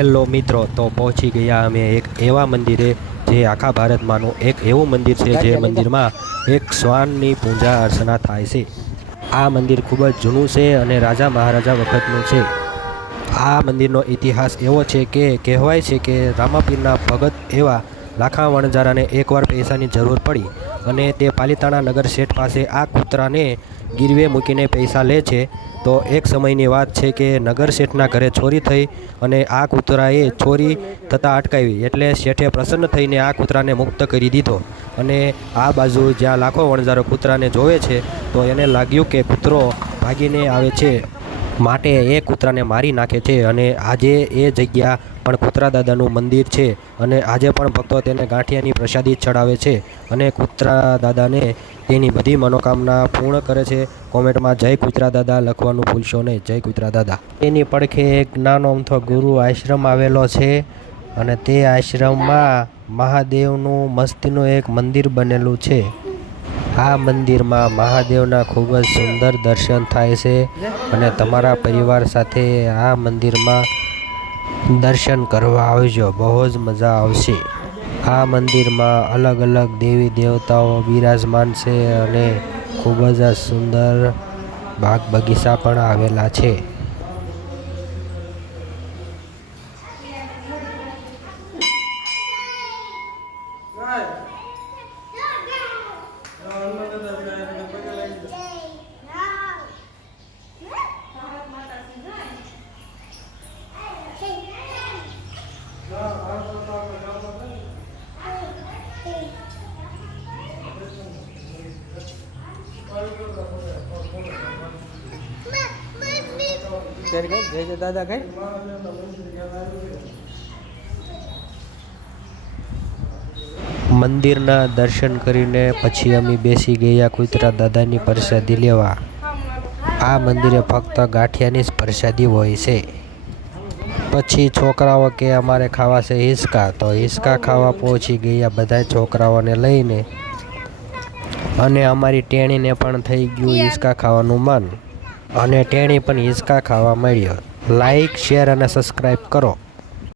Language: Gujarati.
હેલો મિત્રો, તો પહોંચી ગયા અમે એક એવા મંદિરે જે આખા ભારતમાંનું એક એવું મંદિર છે જે મંદિરમાં એક શ્વાનની પૂજા અર્ચના થાય છે। આ મંદિર ખૂબ જ જૂનું છે અને રાજા મહારાજા વખતનું છે। આ મંદિરનો ઇતિહાસ એવો છે કે કહેવાય છે કે રામાપીરના ભગત એવા લાખા વણજારાને એકવાર પૈસાની જરૂર પડી અને તે પાલિતાણા નગર શેઠ પાસે આ કૂતરાને ગીરવે મૂકીને પૈસા લે છે। તો એક સમયની વાત છે કે નગર શેઠના ઘરે ચોરી થઈ અને આ કૂતરાએ ચોરી થતાં અટકાવી, એટલે શેઠે પ્રસન્ન થઈને આ કૂતરાને મુક્ત કરી દીધો। અને આ બાજુ જ્યાં લાખો વણજારો કૂતરાને જોવે છે તો એને લાગ્યું કે કૂતરો ભાગીને આવે છે, માટે એ કૂતરાને મારી નાખે છે। અને આજે એ જગ્યા પણ કૂતરા દાદાનું મંદિર છે અને આજે પણ ભક્તો તેને ગાંઠિયાની પ્રસાદી ચડાવે છે અને કૂતરા દાદાને તેની બધી મનોકામના પૂર્ણ કરે છે। કોમેન્ટમાં જય કૂતરા દાદા લખવાનું ભૂલશો નહીં, જય કૂતરા દાદા। એની પડખે એક નાનો અમથો ગુરુ આશ્રમ આવેલો છે અને તે આશ્રમમાં મહાદેવનું મસ્તીનું એક મંદિર બનેલું છે। આ મંદિરમાં મહાદેવના ખૂબ જ સુંદર દર્શન થાય છે અને તમારા પરિવાર સાથે આ મંદિરમાં દર્શન કરવા આવજો, બહુ જ મજા આવશે। આ મંદિરમાં અલગ અલગ દેવી દેવતાઓ બિરાજમાન છે અને ખૂબ જ સુંદર બાગ બગીચા પણ આવેલા છે। દાદા કઈ મંદિરના દર્શન કરીને પછી અમે બેસી ગયા કૂતરા દાદાની પ્રસાદી લેવા। આ મંદિરે ફક્ત ગાંઠિયાની જ પ્રસાદી હોય છે। પછી છોકરાઓ કે અમારે ખાવા છે હિંચકા, તો હિંચકા ખાવા પહોંચી ગયા બધા છોકરાઓને લઈને અને અમારી ટેણીને પણ થઈ ગયું હિંચકા ખાવાનું મન અને ટેણી પણ હિંચકા ખાવા મળ્યો। લાઈક, શેર અને સબસ્ક્રાઈબ કરો।